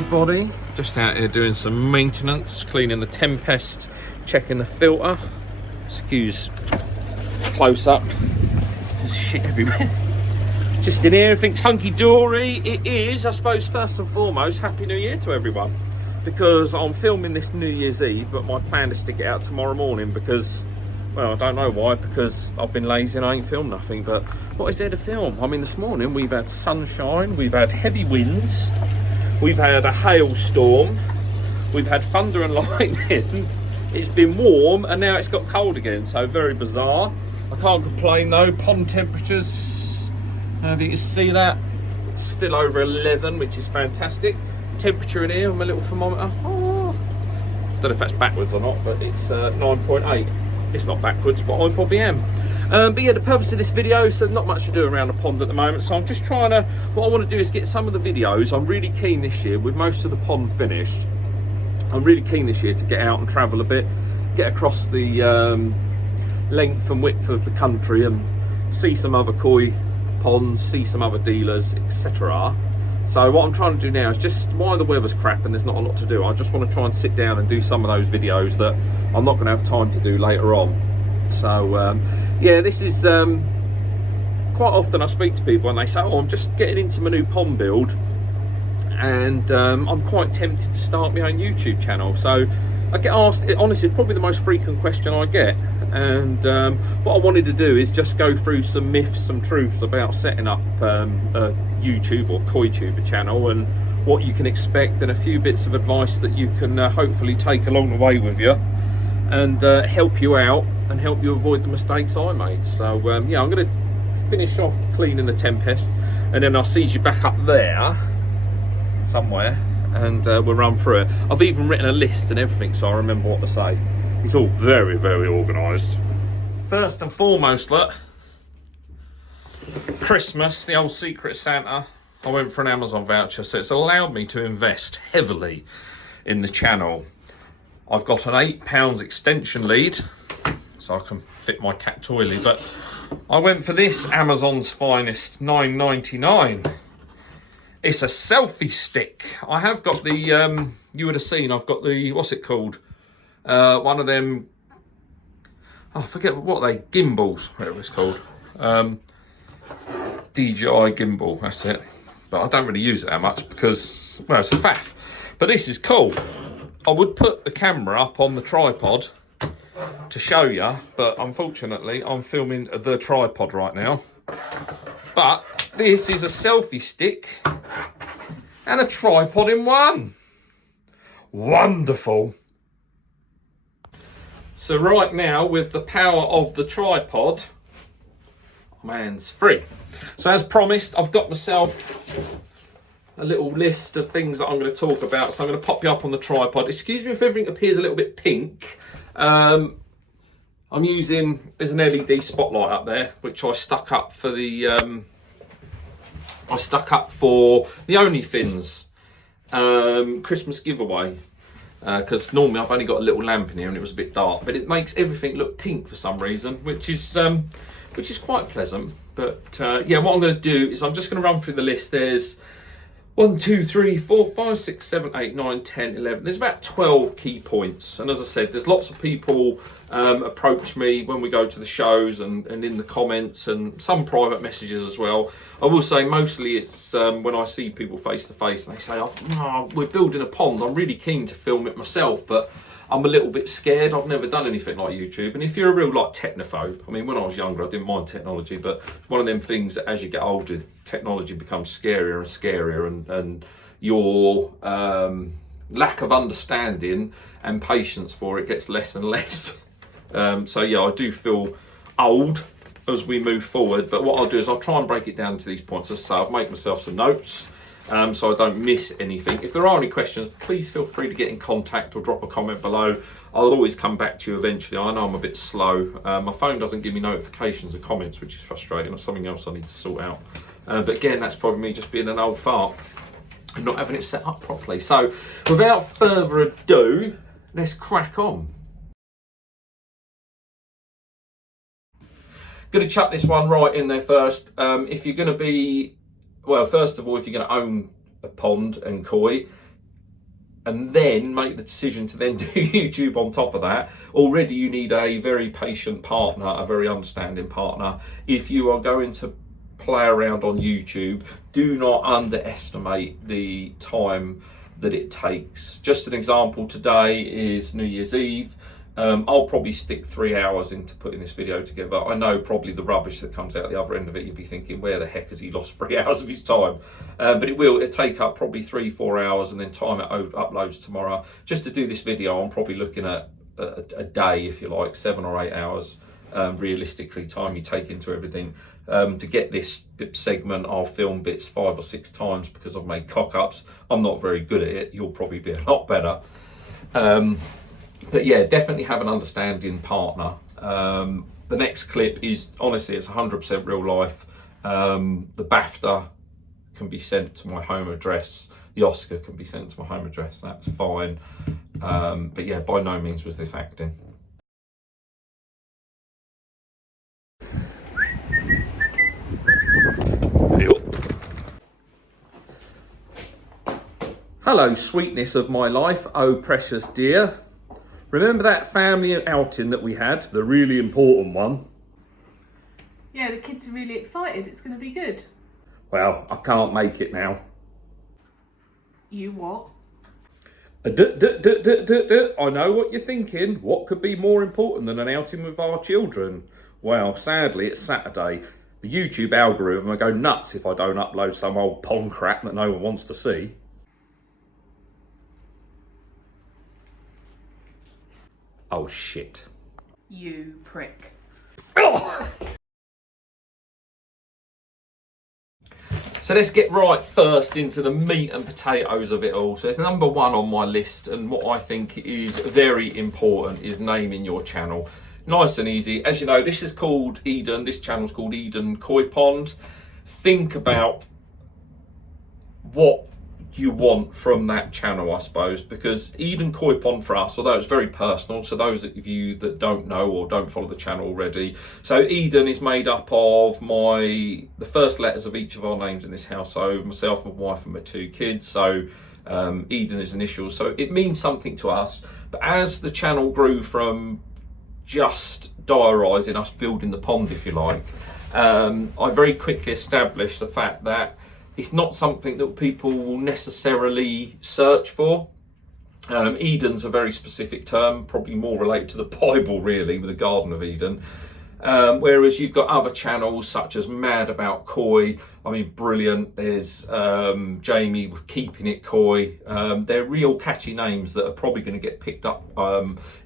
everybody, just out here doing some maintenance, cleaning the Tempest, checking the filter. Excuse close up, there's shit everywhere. Just in here, everything's hunky-dory. It is, I suppose, first and foremost, Happy New Year to everyone, because I'm filming this New Year's Eve, but my plan is to stick it out tomorrow morning because, well, I don't know why, because I've been lazy and I ain't filmed nothing. But what is there to film? I mean, this morning we've had sunshine, we've had heavy winds, we've had a hailstorm, we've had thunder and lightning. It's been warm and now it's got cold again, so very bizarre. I can't complain though. Pond temperatures, if you can see that, it's still over 11, which is fantastic. Temperature in here on my little thermometer, oh, don't know if that's backwards or not, but it's 9.8. It's not backwards, but I probably am. But yeah, the purpose of this video, so not much to do around the pond at the moment, so I'm just trying to, what I want to do is get some of the videos. I'm really keen this year, with most of the pond finished, I'm really keen this year to get out and travel a bit, get across the length and width of the country and see some other koi ponds, see some other dealers, etc. So what I'm trying to do now is just, while the weather's crap and there's not a lot to do, I just want to try and sit down and do some of those videos that I'm not going to have time to do later on. So yeah, this is quite often I speak to people and they say, oh, I'm just getting into my new pond build and I'm quite tempted to start my own YouTube channel. So I get asked, honestly, probably the most frequent question I get. And what I wanted to do is just go through some myths, some truths about setting up a YouTube or KoiTuber channel and what you can expect, and a few bits of advice that you can hopefully take along the way with you and help you out and help you avoid the mistakes I made. So yeah, I'm going to finish off cleaning the Tempest and then I'll see you back up there somewhere and we'll run through it. I've even written a list and everything so I remember what to say. It's all very, very organised. First and foremost, look, Christmas, the old Secret Santa, I went for an Amazon voucher, so it's allowed me to invest heavily in the channel. I've got an £8 extension lead, so I can fit my cat toilet, but I went for this Amazon's finest, $9.99. It's a selfie stick. I have got the, you would have seen, I've got the, what's it called? One of them, oh, I forget what they, gimbals, whatever it's called. DJI gimbal, that's it. But I don't really use it that much because, well, it's a faff. But this is cool. I would put the camera up on the tripod to show you, but unfortunately I'm filming the tripod right now. But this is a selfie stick and a tripod in one. Wonderful. So right now, with the power of the tripod, my hand's free. So as promised, I've got myself a little list of things that I'm going to talk about. So I'm going to pop you up on the tripod. Excuse me if everything appears a little bit pink. I'm using, there's an LED spotlight up there, which I stuck up for the, OnlyFins Christmas giveaway. Because normally I've only got a little lamp in here and it was a bit dark, but it makes everything look pink for some reason, which is quite pleasant. But yeah, what I'm going to do is I'm just going to run through the list. There's 1, 2, 3, 4, 5, 6, 7, 8, 9, 10, 11. There's about 12 key points. And as I said, there's lots of people approach me when we go to the shows and in the comments, and some private messages as well. I will say mostly it's when I see people face to face and they say, oh, we're building a pond. I'm really keen to film it myself, but I'm a little bit scared. I've never done anything like YouTube. And if you're a real like technophobe, I mean, when I was younger, I didn't mind technology, but one of them things that as you get older, technology becomes scarier and scarier, and your lack of understanding and patience for it gets less and less. So yeah, I do feel old as we move forward, but what I'll do is I'll try and break it down to these points. As I say, I'll make myself some notes so I don't miss anything. If there are any questions, please feel free to get in contact or drop a comment below. I'll always come back to you eventually. I know I'm a bit slow. My phone doesn't give me notifications of comments, which is frustrating. That's something else I need to sort out. But again, that's probably me just being an old fart and not having it set up properly. So without further ado, let's crack on. Going to chuck this one right in there first. If you're going to be, well, first of all, if you're going to own a pond and koi, and then make the decision to then do YouTube on top of that, already you need a very patient partner, a very understanding partner. If you are going to play around on YouTube, do not underestimate the time that it takes. Just an example, today is New Year's Eve. I'll probably stick 3 hours into putting this video together. I know probably the rubbish that comes out the other end of it, you'll be thinking, where the heck has he lost 3 hours of his time? But it'll take up probably 3-4 hours, and then time it uploads tomorrow. Just to do this video, I'm probably looking at a day, if you like, 7 or 8 hours, realistically, time you take into everything. To get this segment, I'll film bits 5 or 6 times because I've made cock-ups. I'm not very good at it. You'll probably be a lot better. But yeah, definitely have an understanding partner. The next clip is, honestly, it's 100% real life. The BAFTA can be sent to my home address. The Oscar can be sent to my home address. That's fine. But yeah, by no means was this acting. Hello, sweetness of my life, oh precious dear. Remember that family outing that we had, the really important one? Yeah, the kids are really excited. It's going to be good. Well, I can't make it now. You what? I know what you're thinking. What could be more important than an outing with our children? Well, sadly, it's Saturday. The YouTube algorithm will go nuts if I don't upload some old pond crap that no one wants to see. Oh, shit. You prick. Oh! So let's get right first into the meat and potatoes of it all. So number one on my list, and what I think is very important, is naming your channel. Nice and easy. As you know, this is called Eden. This channel's called Eden Koi Pond. Think about what you want from that channel, I suppose, because Eden Koi Pond for us, although it's very personal, so those of you that don't know or don't follow the channel already, so Eden is made up of the first letters of each of our names in this house, so myself, my wife and my 2 kids, so Eden is initials, so it means something to us. But as the channel grew from just diarising us building the pond, if you like, I very quickly established the fact that it's not something that people will necessarily search for. Eden's a very specific term, probably more related to the Bible, really, with the Garden of Eden. Whereas you've got other channels such as Mad About Koi. I mean, brilliant. There's Jamie with Keeping It Koi. They're real catchy names that are probably going to get picked up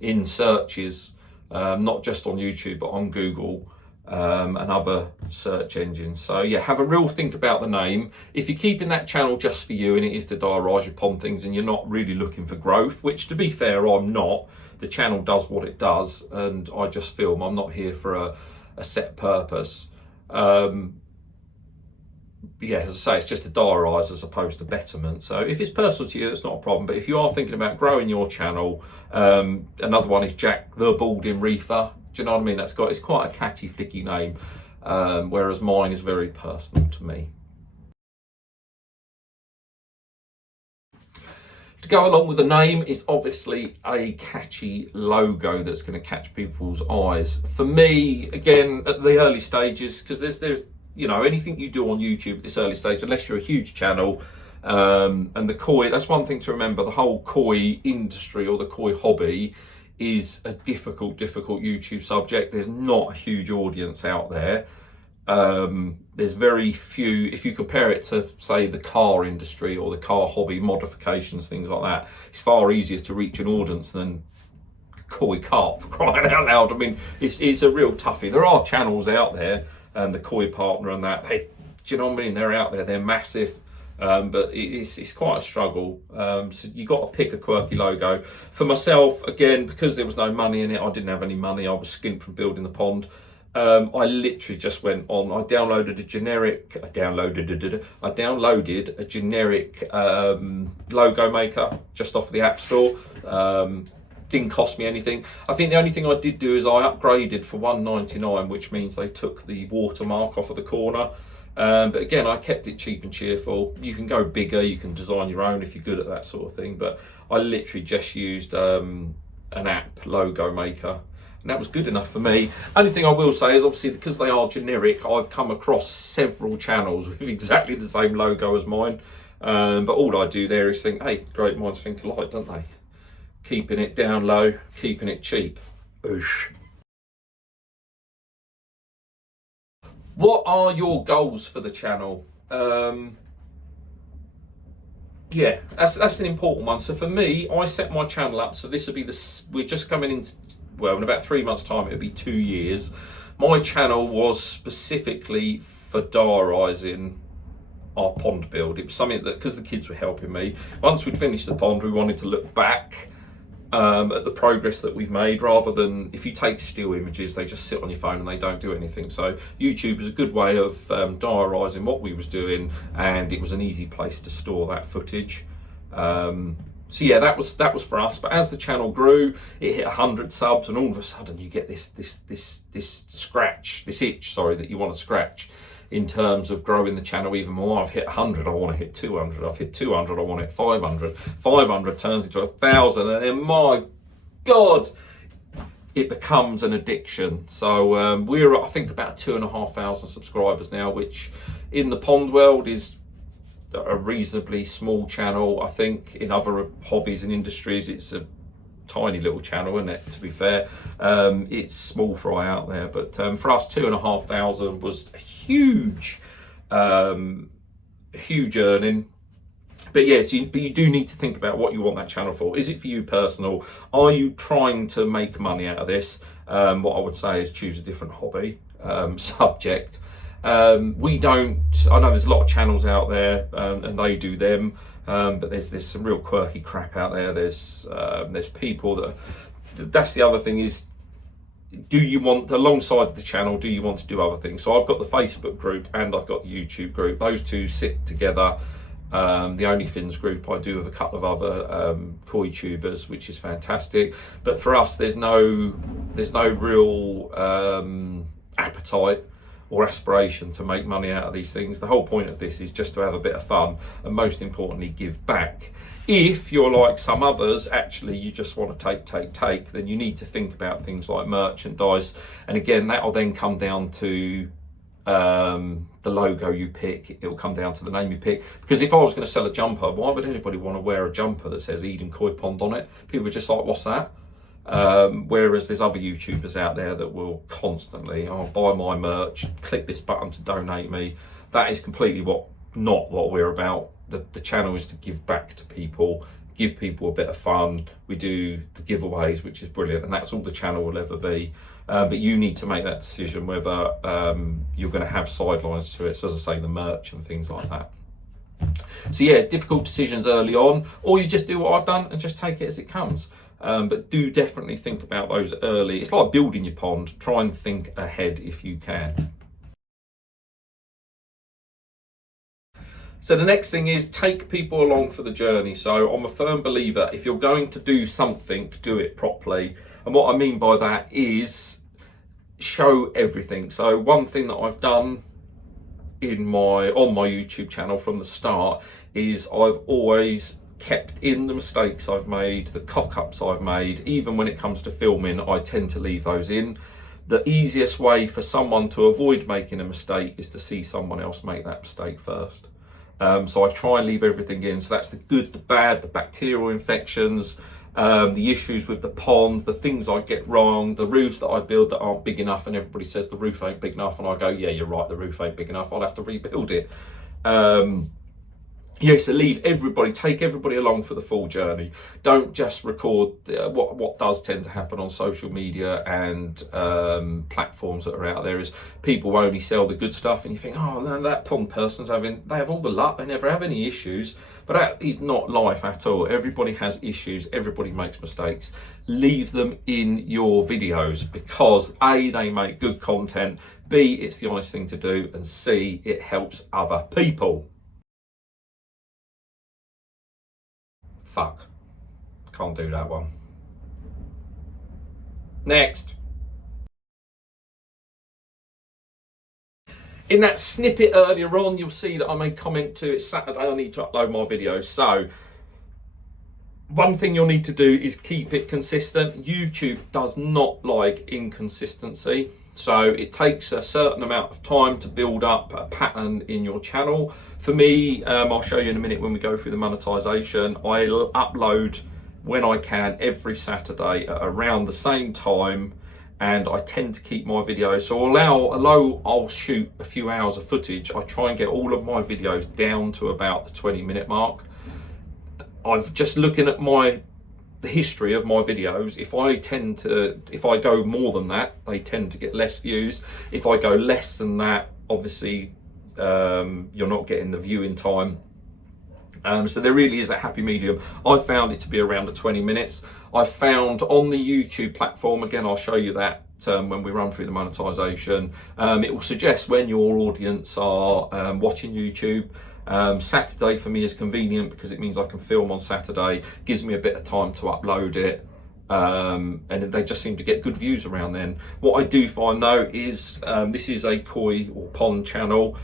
in searches, not just on YouTube, but on Google. And other search engines. So yeah, have a real think about the name. If you're keeping that channel just for you and it is to diarise your pond things and you're not really looking for growth, which to be fair, I'm not. The channel does what it does and I just film. I'm not here for a set purpose. Yeah, as I say, it's just to diarise as opposed to betterment. So if it's personal to you, that's not a problem. But if you are thinking about growing your channel, another one is Jack the Balding Reefer. Do you know what I mean? It's quite a catchy, flicky name, whereas mine is very personal to me. To go along with the name is obviously a catchy logo that's going to catch people's eyes. For me, again, at the early stages, because there's you know, anything you do on YouTube at this early stage, unless you're a huge channel, and the koi, that's one thing to remember, the whole koi industry or the koi hobby is a difficult YouTube subject. There's not a huge audience out there. There's very few, if you compare it to, say, the car industry or the car hobby, modifications, things like that, it's far easier to reach an audience than koi carp, for crying out loud. I mean, it's a real toughie. There are channels out there, the Koi Partner and that, do you know what I mean? They're out there, they're massive. But it's quite a struggle. So you got to pick a quirky logo. For myself, again, because there was no money in it, I didn't have any money, I was skint from building the pond. I literally just went on, I downloaded a generic logo maker just off the App Store. Didn't cost me anything. I think the only thing I did do is I upgraded for $1.99, which means they took the watermark off of the corner. But again, I kept it cheap and cheerful. You can go bigger, you can design your own if you're good at that sort of thing. But I literally just used an app logo maker, and that was good enough for me. Only thing I will say is obviously because they are generic, I've come across several channels with exactly the same logo as mine. But all I do there is think, hey, great minds think alike, don't they? Keeping it down low, keeping it cheap. Oosh. What are your goals for the channel? Yeah, that's an important one. So for me, I set my channel up. So this will be we're just coming into, well, in about 3 months' time, it'll be 2 years. My channel was specifically for diarising our pond build. It was something that, because the kids were helping me, once we'd finished the pond, we wanted to look back at the progress that we've made, rather than, if you take still images, they just sit on your phone and they don't do anything. So YouTube is a good way of diarising what we was doing, and it was an easy place to store that footage. So yeah, that was for us. But as the channel grew, it hit 100 subs, and all of a sudden you get this itch, sorry, that you want to scratch in terms of growing the channel even more. I've hit 100, I want to hit 200. I've hit 200, I want to hit 500. 500 turns into 1,000, and then my God, it becomes an addiction. So we're, I think, about 2,500 subscribers now, which in the pond world is a reasonably small channel. I think in other hobbies and industries, it's a tiny little channel, isn't it, to be fair? It's small fry out there, but for us, 2,500 was a huge earning. But yes, but you do need to think about what you want that channel for. Is it for you personal? Are you trying to make money out of this? What I would say is choose a different hobby subject. We don't, I know there's a lot of channels out there, and they do them, but there's some real quirky crap out there. There's people that's the other thing is, do you want, alongside the channel, do you want to do other things? So I've got the Facebook group and I've got the YouTube group. Those two sit together. The OnlyFins group I do with a couple of other koi tubers, which is fantastic. But for us, there's no real appetite or aspiration to make money out of these things. The whole point of this is just to have a bit of fun, and most importantly, give back. If you're like some others, actually you just want to take, then you need to think about things like merchandise. And again, that'll then come down to the logo you pick. It'll come down to the name you pick. Because if I was going to sell a jumper, why would anybody want to wear a jumper that says Eden Koi Pond on it? People are just like, what's that? Whereas there's other YouTubers out there that will constantly, oh, buy my merch, click this button to donate me. That is completely not what we're about. The channel is to give back to people, give people a bit of fun. We do the giveaways, which is brilliant, and that's all the channel will ever be. But you need to make that decision whether you're going to have sidelines to it. So as I say, the merch and things like that. So yeah, difficult decisions early on, or you just do what I've done and just take it as it comes. But do definitely think about those early. It's like building your pond. Try and think ahead if you can. So the next thing is take people along for the journey. So I'm a firm believer, if you're going to do something, do it properly. And what I mean by that is show everything. So one thing that I've done on my YouTube channel from the start is I've always kept in the mistakes I've made, the cock-ups I've made. Even when it comes to filming, I tend to leave those in. The easiest way for someone to avoid making a mistake is to see someone else make that mistake first. So I try and leave everything in. So that's the good, the bad, the bacterial infections, the issues with the pond, the things I get wrong, the roofs that I build that aren't big enough, and everybody says the roof ain't big enough, and I go, yeah, you're right, the roof ain't big enough, I'll have to rebuild it. So take everybody along for the full journey. Don't just record what does tend to happen on social media and platforms that are out there is people only sell the good stuff, and you think, oh no, that pond person's they have all the luck, they never have any issues. But that is not life at all. Everybody has issues, everybody makes mistakes. Leave them in your videos because A, they make good content, B, it's the honest thing to do, and C, it helps other people. Fuck, can't do that one. Next. In that snippet earlier on, you'll see that I made comment to it's Saturday, I need to upload my videos. So one thing you'll need to do is keep it consistent. YouTube does not like inconsistency. So it takes a certain amount of time to build up a pattern in your channel. For me, I'll show you in a minute when we go through the monetization. I'll upload when I can every Saturday at around the same time, and I tend to keep my videos. So although I'll shoot a few hours of footage, I try and get all of my videos down to about the 20-minute mark. I've just looking at the history of my videos. If I go more than that, they tend to get less views. If I go less than that, obviously you're not getting the viewing time. So there really is a happy medium. I've found it to be around the 20 minutes. I've found on the YouTube platform, again, I'll show you that when we run through the monetization, it will suggest when your audience are watching YouTube. Saturday for me is convenient because it means I can film on Saturday, gives me a bit of time to upload it, and they just seem to get good views around then. What I do find though is this is a koi or pond channel.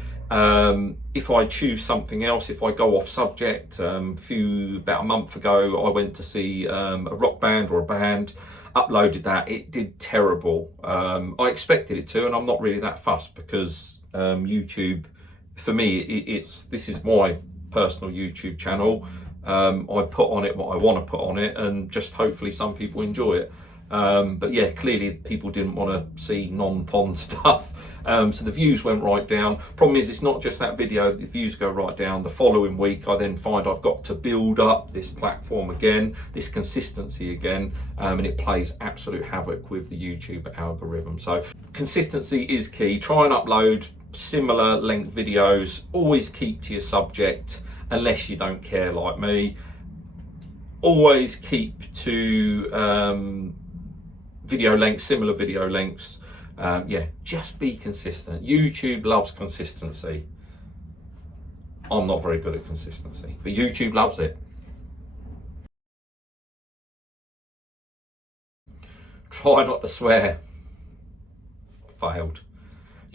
If I choose something else, if I go off subject, about a month ago I went to see a rock band or a band, uploaded that, it did terrible. I expected it to, and I'm not really that fussed because YouTube, for me, this is my personal YouTube channel. I put on it what I want to put on it, and just hopefully some people enjoy it. But yeah, clearly people didn't want to see non-pond stuff. So the views went right down. Problem is, it's not just that video, the views go right down. The following week, I then find I've got to build up this platform again, this consistency again, and it plays absolute havoc with the YouTube algorithm. So consistency is key. Try and upload similar length videos. Always keep to your subject unless you don't care like me. Always keep to video lengths, similar video lengths. Yeah, just be consistent. YouTube loves consistency. I'm not very good at consistency, but YouTube loves it. Try not to swear. Failed.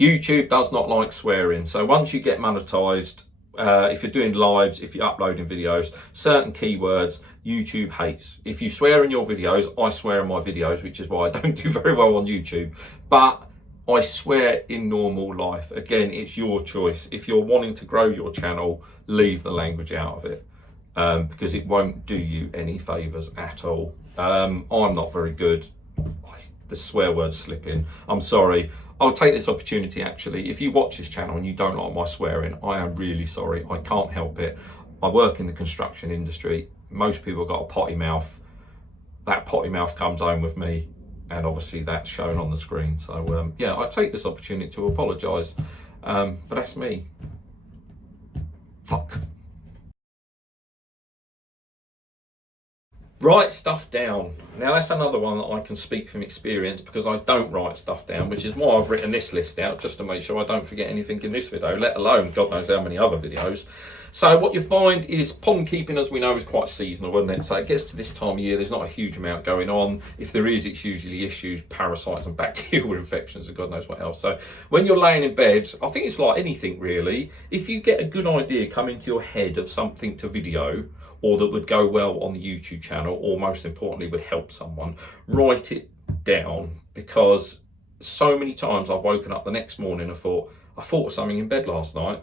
YouTube does not like swearing. So once you get monetized, if you're doing lives, if you're uploading videos, certain keywords YouTube hates. If you swear in your videos, I swear in my videos, which is why I don't do very well on YouTube. But I swear in normal life. Again, it's your choice. If you're wanting to grow your channel, leave the language out of it, because it won't do you any favors at all. I'm not very good. The swear words slip in. I'm sorry. I'll take this opportunity actually. If you watch this channel and you don't like my swearing, I am really sorry. I can't help it. I work in the construction industry. Most people have got a potty mouth. That potty mouth comes home with me, and obviously that's shown on the screen. So yeah, I take this opportunity to apologise, but that's me. Fuck. Write stuff down. Now that's another one that I can speak from experience, because I don't write stuff down, which is why I've written this list out, just to make sure I don't forget anything in this video, let alone God knows how many other videos. So what you find is pond keeping, as we know, is quite seasonal, isn't it? So it gets to this time of year, there's not a huge amount going on. If there is, it's usually issues, parasites and bacterial infections and God knows what else. So when you're laying in bed, I think it's like anything really. If you get a good idea come into your head of something to video, or that would go well on the YouTube channel, or most importantly would help someone, write it down, because so many times I've woken up the next morning and thought, I thought of something in bed last night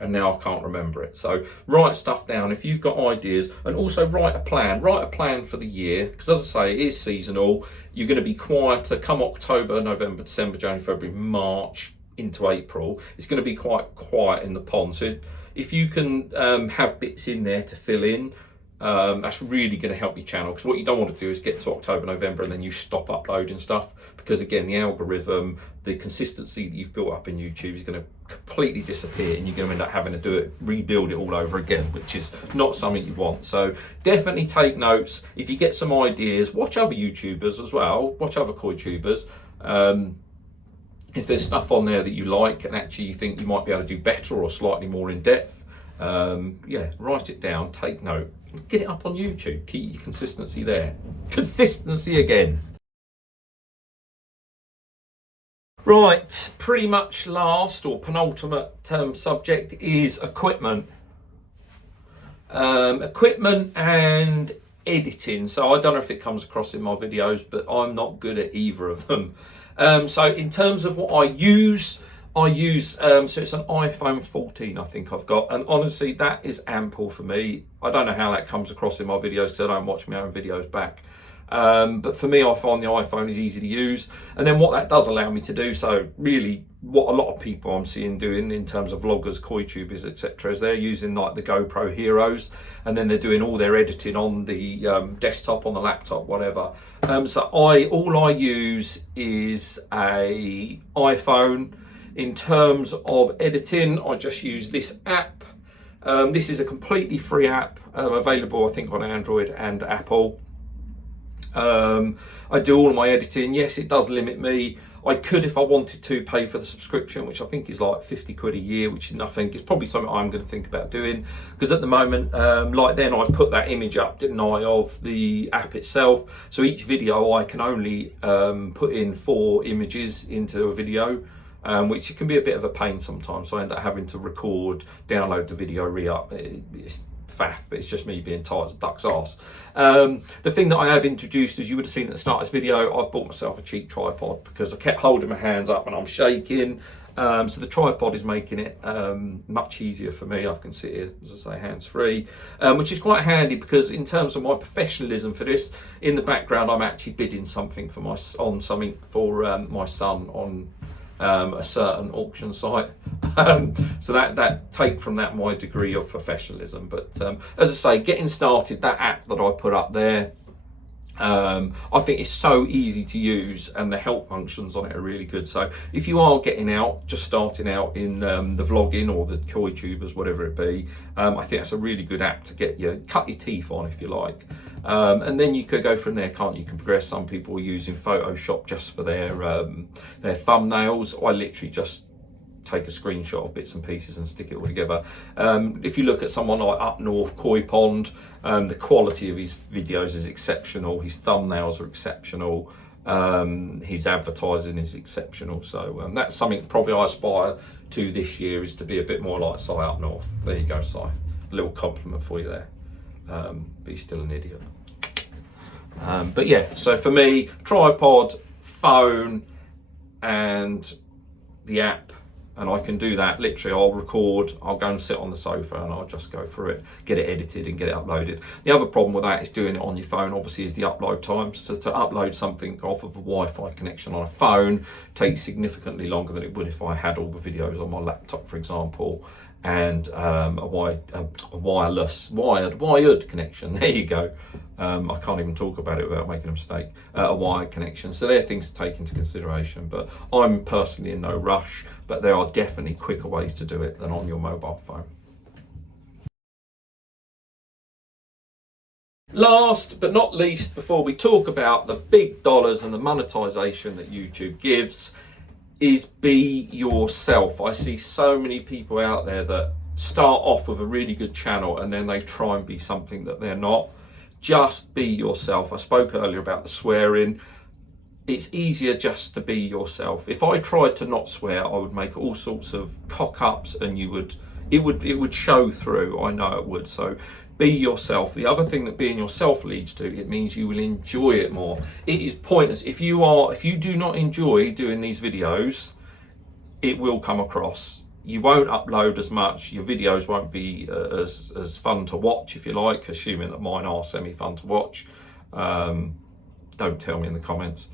and now I can't remember it. So write stuff down if you've got ideas, and also write a plan for the year, because as I say, it is seasonal. You're going to be quieter come October, November, December, January, February, March into April. It's going to be quite quiet in the pond. So if you can have bits in there to fill in, that's really going to help your channel, because what you don't want to do is get to October, November and then you stop uploading stuff, because again, the algorithm, the consistency that you've built up in YouTube is going to completely disappear, and you're going to end up having to rebuild it all over again, which is not something you want. So definitely take notes. If you get some ideas, watch other YouTubers as well, watch other koi tubers. If there's stuff on there that you like and actually you think you might be able to do better or slightly more in depth, yeah, write it down, take note, get it up on YouTube, keep your consistency there. Consistency again. Right, pretty much last or penultimate subject is equipment. Equipment and editing. So I don't know if it comes across in my videos, but I'm not good at either of them. So in terms of what I use, so it's an iPhone 14 I think I've got, and honestly that is ample for me. I don't know how that comes across in my videos because I don't watch my own videos back. But for me, I find the iPhone is easy to use, and then what that does allow me to do, so really what a lot of people I'm seeing doing in terms of vloggers, koi tubers, etc., is they're using like the GoPro Heroes, and then they're doing all their editing on the desktop, on the laptop, whatever. So all I use is a iPhone. In terms of editing, I just use this app. This is a completely free app, available I think on Android and Apple. I do all of my editing. Yes, it does limit me. I could, if I wanted to, pay for the subscription, which I think is like 50 quid a year, which is nothing. It's probably something I'm going to think about doing, because at the moment, like then I put that image up, didn't I, of the app itself. So each video I can only put in 4 images into a video, which can be a bit of a pain sometimes. So I end up having to record, download the video, re-up. It's faff, but it's just me being tight as a duck's arse. The thing that I have introduced, as you would have seen at the start of this video, I've bought myself a cheap tripod because I kept holding my hands up and I'm shaking. So the tripod is making it much easier for me. I can sit here, as I say, hands-free, which is quite handy because in terms of my professionalism for this, in the background I'm actually bidding something for my son on a certain auction site. So that take from that my degree of professionalism. But as I say, getting started, that app that I put up there, I think it's so easy to use, and the help functions on it are really good. So if you are getting out, just starting out in the vlogging or the koi tubers, whatever it be, I think that's a really good app to get cut your teeth on, if you like. And then you could go from there, can't you? You can progress. Some people are using Photoshop just for their thumbnails. I literally just take a screenshot of bits and pieces and stick it all together. If you look at someone like Up North Koi Pond, the quality of his videos is exceptional. His thumbnails are exceptional. His advertising is exceptional. So that's something probably I aspire to this year, is to be a bit more like Si Up North. There you go, Si. A little compliment for you there. But he's still an idiot. But yeah, so for me, tripod, phone, and the app. And I can do that, literally, I'll record, I'll go and sit on the sofa and I'll just go through it, get it edited and get it uploaded. The other problem with that is doing it on your phone, obviously, is the upload time. So to upload something off of a Wi-Fi connection on a phone takes significantly longer than it would if I had all the videos on my laptop, for example, and a wired connection. There you go. I can't even talk about it without making a mistake. A wired connection. So they're things to take into consideration, but I'm personally in no rush, but there are definitely quicker ways to do it than on your mobile phone. Last but not least, before we talk about the big dollars and the monetization that YouTube gives, is be yourself. I see so many people out there that start off with a really good channel and then they try and be something that they're not. Just be yourself. I spoke earlier about the swearing. It's easier just to be yourself. If I tried to not swear, I would make all sorts of cock-ups and it would show through. I know it would. So be yourself. The other thing that being yourself leads to, it means you will enjoy it more. It is pointless. If you do not enjoy doing these videos, it will come across. You won't upload as much. Your videos won't be as fun to watch, if you like, assuming that mine are semi-fun to watch. Don't tell me in the comments.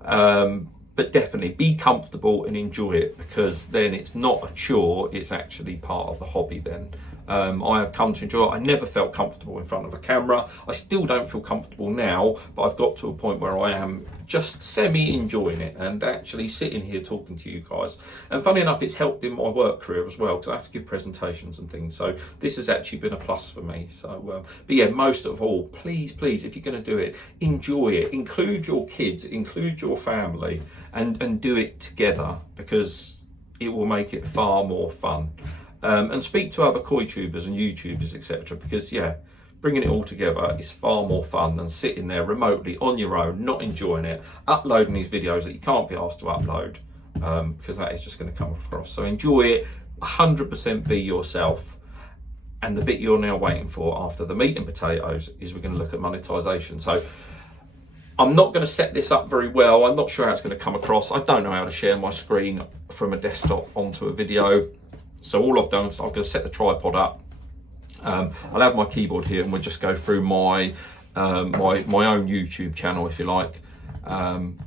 But definitely be comfortable and enjoy it, because then it's not a chore, it's actually part of the hobby then. I have come to enjoy it. I never felt comfortable in front of a camera. I still don't feel comfortable now, but I've got to a point where I am just semi-enjoying it and actually sitting here talking to you guys. And funny enough, it's helped in my work career as well, because I have to give presentations and things. So this has actually been a plus for me. So, but yeah, most of all, please, if you're going to do it, enjoy it. Include your kids, include your family, and do it together, because it will make it far more fun. And speak to other koi tubers and YouTubers, etc. Because yeah, bringing it all together is far more fun than sitting there remotely on your own, not enjoying it, uploading these videos that you can't be asked to upload, because that is just going to come across. So enjoy it, 100% be yourself. And the bit you're now waiting for after the meat and potatoes is we're going to look at monetization. So I'm not going to set this up very well. I'm not sure how it's going to come across. I don't know how to share my screen from a desktop onto a video. So all I've done is I'm going to set the tripod up. I'll have my keyboard here and we'll just go through my my own YouTube channel, if you like. And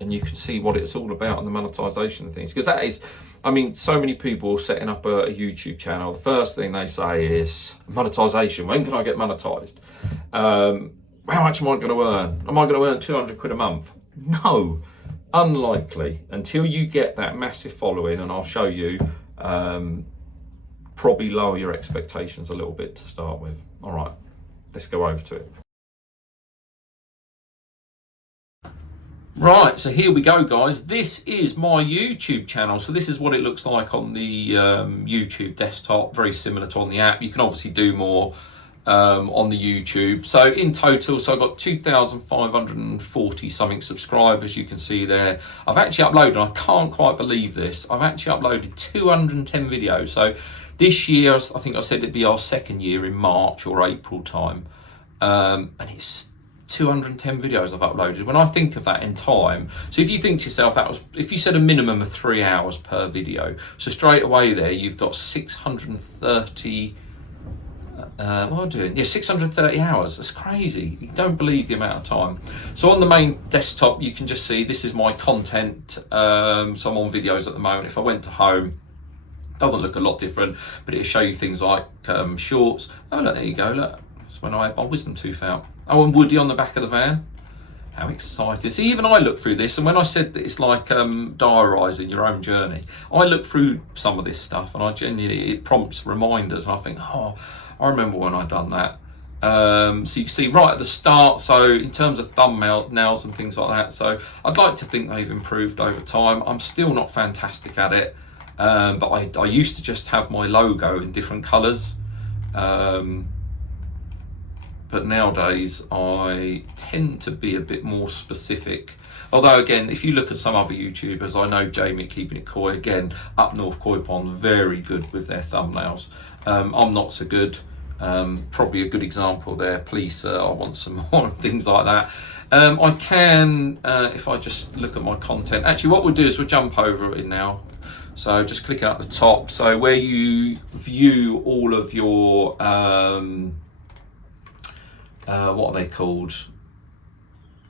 you can see what it's all about and the monetization of things. Because that is, I mean, so many people setting up a YouTube channel, the first thing they say is monetization. When can I get monetized? How much am I going to earn? Am I going to earn 200 quid a month? No, unlikely, until you get that massive following, and I'll show you. Probably lower your expectations a little bit to start with. All right, let's go over to it. Right, so here we go, guys. This is my YouTube channel. So this is what it looks like on the YouTube desktop, very similar to on the app. You can obviously do more on the YouTube. So in total, so I've got 2,540 something subscribers, you can see there. I've actually uploaded, and I can't quite believe this, I've actually uploaded 210 videos. So this year, I think I said it'd be our second year in March or April time. And it's 210 videos I've uploaded. When I think of that in time, so if you think to yourself, that was, if you said a minimum of 3 hours per video, so straight away there you've got 630 what am I doing? Yeah, 630 hours. That's crazy. You don't believe the amount of time. So on the main desktop you can just see this is my content. So I'm on videos at the moment. If I went to home, doesn't look a lot different, but it'll show you things like shorts. Oh look, there you go, look, that's when I had my wisdom tooth out. Oh, and Woody on the back of the van. How excited. See, even I look through this, and when I said that it's like diarising your own journey, I look through some of this stuff and I genuinely, it prompts reminders, and I think, oh, I remember when I done that. So you can see right at the start, so in terms of thumbnails and things like that, so I'd like to think they've improved over time. I'm still not fantastic at it, but I used to just have my logo in different colours. But nowadays I tend to be a bit more specific. Although again, if you look at some other YouTubers, I know Jamie at Keeping It Koi, again, up North Koi Pond, very good with their thumbnails. I'm not so good. Probably a good example there. Please, sir, I want some more things like that. I can, if I just look at my content, actually what we'll do is we'll jump over it now. So just clicking at the top. So where you view all of your, what are they called?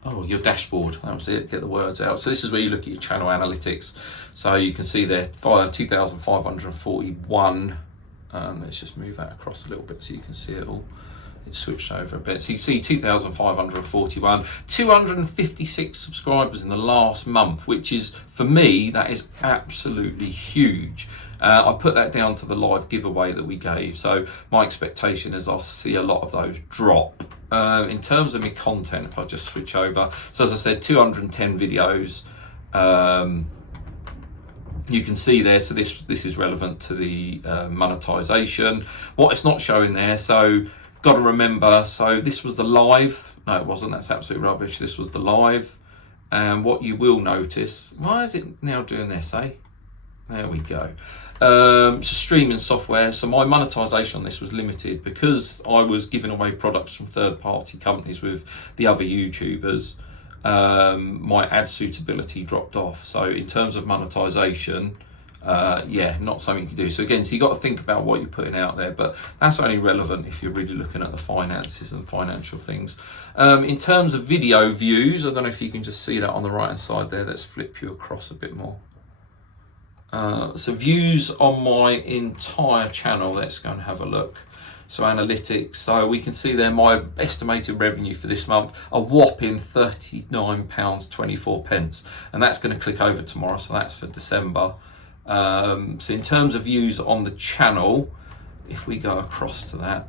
Oh, your dashboard. That was it. Get the words out. So this is where you look at your channel analytics. So you can see there 2,541. Let's just move that across a little bit so you can see it all. It switched over a bit. So you can see 2,541, 256 subscribers in the last month, which is, for me, that is absolutely huge. I put that down to the live giveaway that we gave. So my expectation is I'll see a lot of those drop. In terms of my content, if I just switch over, so as I said, 210 videos. You can see there, so this is relevant to the monetization. What it's not showing there, so got to remember, so this was the live. No, it wasn't. That's absolute rubbish. This was the live. And what you will notice, why is it now doing this, eh? There we go. So streaming software. So my monetization on this was limited because I was giving away products from third-party companies with the other YouTubers. My ad suitability dropped off. So in terms of monetization, yeah, not something you can do. So again, so you got to think about what you're putting out there, but that's only relevant if you're really looking at the finances and financial things. In terms of video views, I don't know if you can just see that on the right hand side there. Let's flip you across a bit more. So views on my entire channel, let's go and have a look. So analytics, so we can see there my estimated revenue for this month, a whopping £39.24, and that's going to click over tomorrow, so that's for December. So in terms of views on the channel, if we go across to that,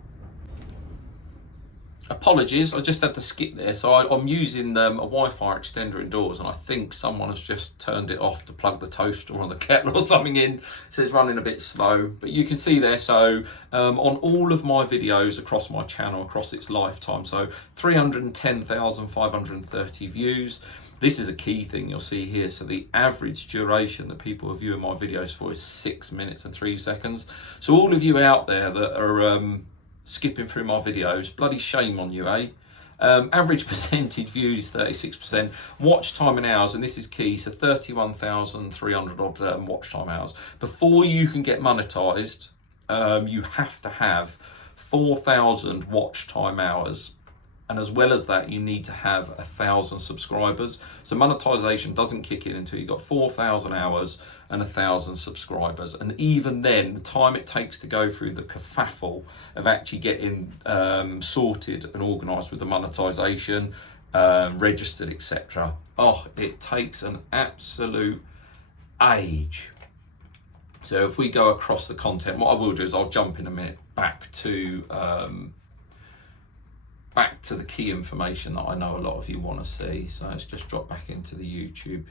apologies, I just had to skip there. So I'm using a Wi-Fi extender indoors, and I think someone has just turned it off to plug the toaster or the kettle or something in, so it's running a bit slow. But you can see there, so on all of my videos across my channel, across its lifetime, so 310,530 views. This is a key thing you'll see here. So the average duration that people are viewing my videos for is 6 minutes and 3 seconds. So all of you out there that are skipping through my videos, bloody shame on you, eh? Average percentage viewed is 36%. Watch time in hours, and this is key, so 31,300 odd watch time hours. Before you can get monetized, you have to have 4,000 watch time hours. And as well as that, you need to have 1,000 subscribers. So monetization doesn't kick in until you've got 4,000 hours and 1,000 subscribers. And even then, the time it takes to go through the kerfuffle of actually getting sorted and organised with the monetization, registered, etc. Oh, it takes an absolute age. So if we go across the content, what I will do is I'll jump in a minute back to the key information that I know a lot of you want to see. So let's just drop back into the YouTube.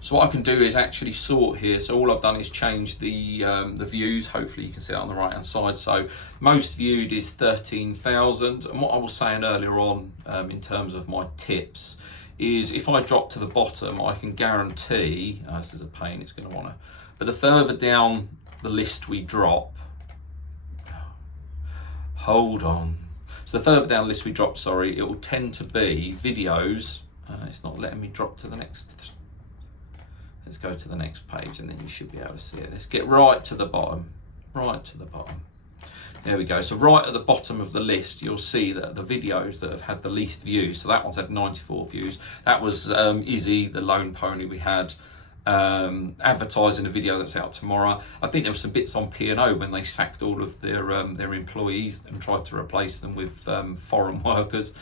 So what I can do is actually sort here. So all I've done is change the views. Hopefully you can see it on the right hand side. So most viewed is 13,000. And what I was saying earlier on in terms of my tips is if I drop to the bottom, I can guarantee, this is a pain, it's going to want to, but the further down the list we drop, hold on. So the further down the list we drop, it will tend to be videos. It's not letting me drop to the next. Let's go to the next page and then you should be able to see it. Let's get right to the bottom, There we go. So right at the bottom of the list, you'll see that the videos that have had the least views. So that one's had 94 views. That was Izzy, the lone pony we had. Advertising a video that's out tomorrow. I think there were some bits on P&O when they sacked all of their employees and tried to replace them with foreign workers.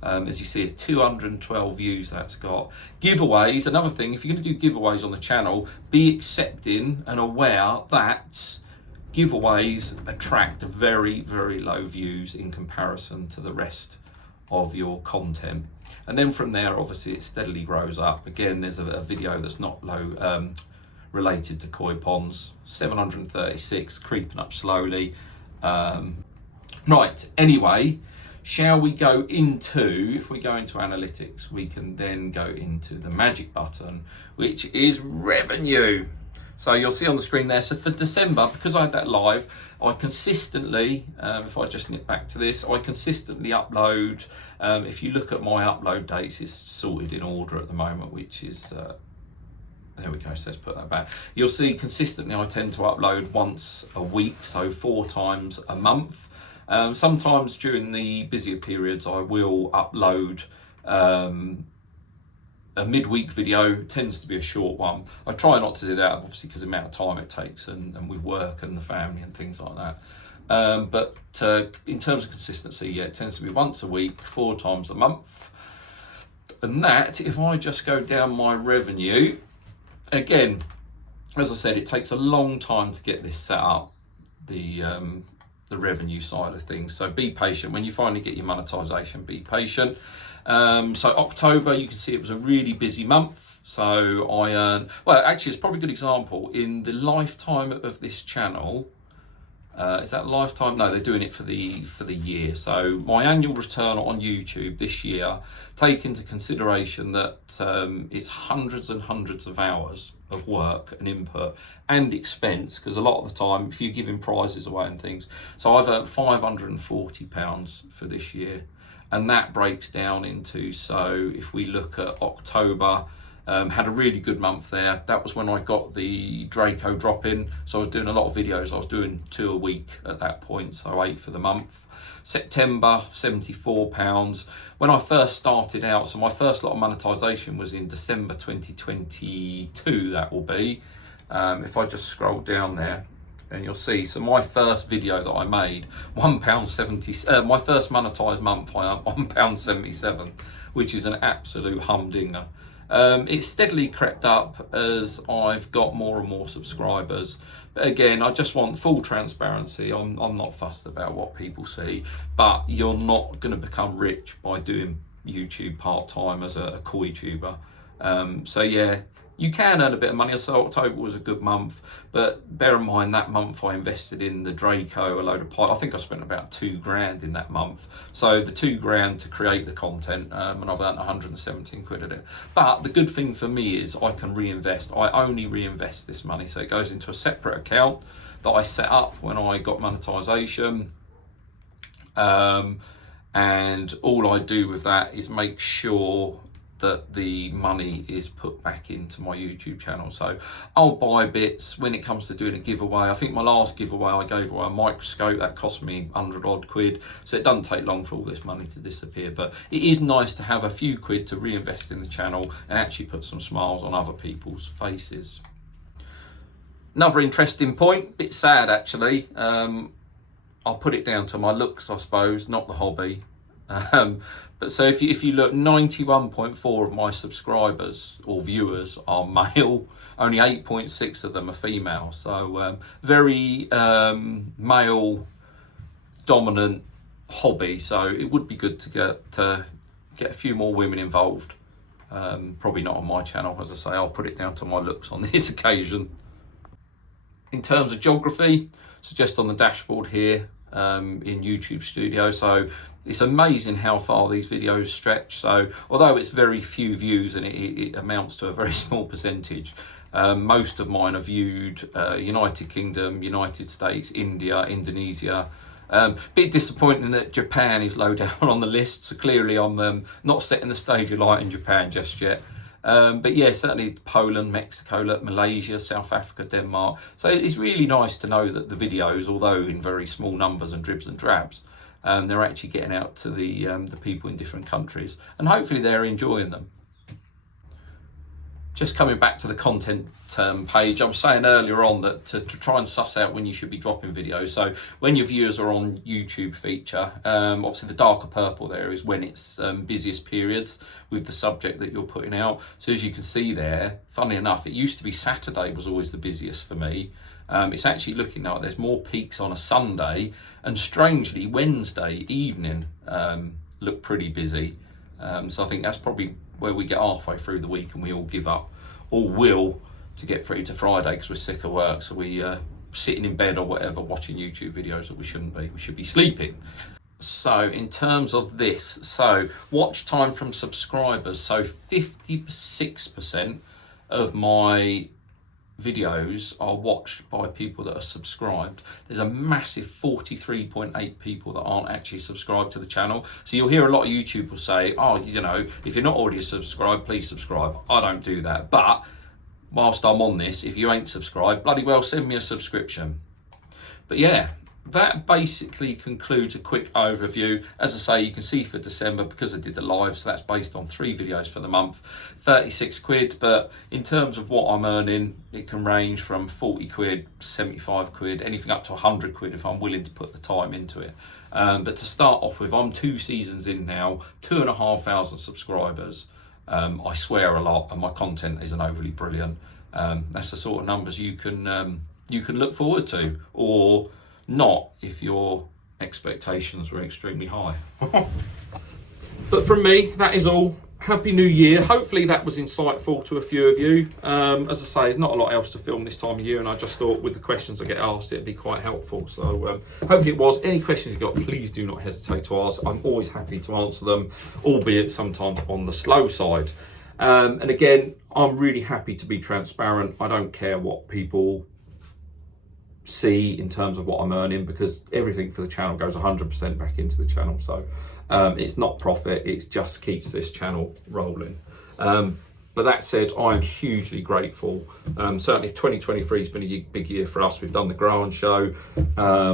As you see, it's 212 views that's got. Giveaways, another thing, if you're going to do giveaways on the channel, be accepting and aware that giveaways attract very, very low views in comparison to the rest of your content. And then from there, obviously, it steadily grows up. Again, there's a video that's not low related to koi ponds, 736, creeping up slowly. Right, anyway, shall we go into, if we go into analytics, we can then go into the magic button, which is revenue. So you'll see on the screen there, so for December, because I had that live, I consistently, if I just nip back to this, I consistently upload. If you look at my upload dates, it's sorted in order at the moment, which is, there we go, so let's put that back. You'll see consistently I tend to upload once a week, so 4 times a month. Sometimes during the busier periods, I will upload a midweek video, tends to be a short one. I try not to do that, obviously, because of the amount of time it takes and with work and the family and things like that. But in terms of consistency, yeah, it tends to be once a week, 4 times a month. And that, if I just go down my revenue, again, as I said, it takes a long time to get this set up, the revenue side of things. So be patient. When you finally get your monetization, be patient. So October, you can see it was a really busy month. So I earned, well, actually, it's probably a good example. In the lifetime of this channel, is that lifetime? No, they're doing it for the year. So my annual return on YouTube this year, take into consideration that it's hundreds and hundreds of hours of work and input and expense, because a lot of the time, if you're giving prizes away and things, so I've earned £540 for this year. And that breaks down into, so if we look at October, had a really good month there. That was when I got the Draco drop in. So I was doing a lot of videos. I was doing 2 a week at that point, so 8 for the month. September, £74. When I first started out, so my first lot of monetization was in December 2022, that will be. If I just scroll down there, and you'll see, so my first video that I made, £1.70, my first monetized month, I earned £1.77, which is an absolute humdinger. It's steadily crept up as I've got more and more subscribers. But again, I just want full transparency. I'm not fussed about what people see, but you're not going to become rich by doing YouTube part-time as a koi tuber. So yeah, You can earn a bit of money. So October was a good month, but bear in mind that month I invested in the Draco, a load of I think I spent about £2,000 in that month. So the £2,000 to create the content, and I've earned 117 quid at it. But the good thing for me is I can reinvest. I only reinvest this money, so it goes into a separate account that I set up when I got monetization. And all I do with that is make sure that the money is put back into my YouTube channel. So I'll buy bits when it comes to doing a giveaway. I think my last giveaway I gave away a microscope that cost me 100 odd quid. So it doesn't take long for all this money to disappear, but it is nice to have a few quid to reinvest in the channel and actually put some smiles on other people's faces. Another interesting point, bit sad actually. I'll put it down to my looks, I suppose, not the hobby. But so if you look, 91.4 of my subscribers or viewers are male, only 8.6 of them are female. So very male dominant hobby. So it would be good to get a few more women involved. Probably not on my channel, as I say. I'll put it down to my looks on this occasion. In terms of geography, so just on the dashboard here in YouTube Studio. So it's amazing how far these videos stretch. So although it's very few views and it amounts to a very small percentage, most of mine are viewed United Kingdom, United States, India, Indonesia. Bit disappointing that Japan is low down on the list. So clearly I'm not setting the stage alight in Japan just yet. But yeah, certainly Poland, Mexico, Malaysia, South Africa, Denmark. So it's really nice to know that the videos, although in very small numbers and dribs and drabs, they're actually getting out to the people in different countries, and hopefully they're enjoying them. Just coming back to the content page, I was saying earlier on that to try and suss out when you should be dropping videos. So when your viewers are on YouTube feature, obviously the darker purple there is when it's busiest periods with the subject that you're putting out. So as you can see there, funnily enough, it used to be Saturday was always the busiest for me. It's actually looking like there's more peaks on a Sunday, and strangely Wednesday evening look pretty busy. So I think that's probably where we get halfway through the week and we all give up, or will, to get through to Friday because we're sick of work. So we sitting in bed or whatever watching YouTube videos that we shouldn't be. We should be sleeping. So in terms of this, so watch time from subscribers. So 56% of my videos are watched by people that are subscribed. There's a massive 43.8 people that aren't actually subscribed to the channel. So you'll hear a lot of YouTube will say, oh, you know, if you're not already subscribed, please subscribe. I don't do that. But whilst I'm on this, if you ain't subscribed, bloody well send me a subscription. But yeah, that basically concludes a quick overview. As I say, you can see for December, because I did the live, so that's based on 3 videos for the month, 36 quid. But in terms of what I'm earning, it can range from 40 quid to 75 quid, anything up to 100 quid if I'm willing to put the time into it. But to start off with, I'm 2 seasons in now, 2,500 subscribers. I swear a lot and my content isn't overly brilliant. That's the sort of numbers you can look forward to, or not if your expectations were extremely high. But from me, that is all. Happy New Year. Hopefully that was insightful to a few of you. As I say, there's not a lot else to film this time of year, and I just thought with the questions I get asked, it'd be quite helpful. So hopefully it was. Any questions you've got, please do not hesitate to ask. I'm always happy to answer them, albeit sometimes on the slow side. And again, I'm really happy to be transparent. I don't care what people see in terms of what I'm earning, because everything for the channel goes 100% back into the channel. So it's not profit, it just keeps this channel rolling. But that said, I am hugely grateful. Certainly 2023 has been a big year for us. We've done the Grow and Show,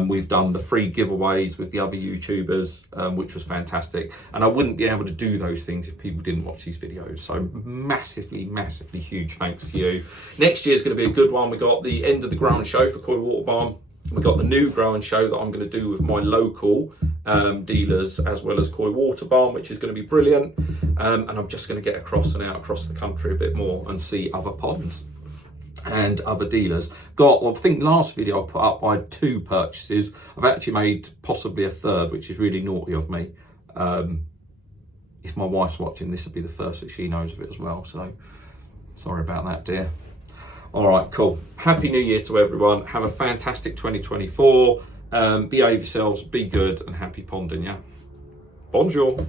we've done the free giveaways with the other YouTubers, which was fantastic. And I wouldn't be able to do those things if people didn't watch these videos. So massively, massively huge thanks to you. Next year is going to be a good one. We got the end of the Grow and Show for Koi Water Balm. We've got the new Grow and Show that I'm going to do with my local dealers, as well as Koi Water Balm, which is going to be brilliant. And I'm just going to get across and out across the country a bit more and see other ponds and other dealers. I think last video I put up, I had 2 purchases. I've actually made possibly a 3rd, which is really naughty of me. If my wife's watching, this will be the first that she knows of it as well. So Sorry about that, dear. All right, cool. Happy New Year to everyone. Have a fantastic 2024. Behave yourselves, be good, and happy ponding, yeah? Bonjour.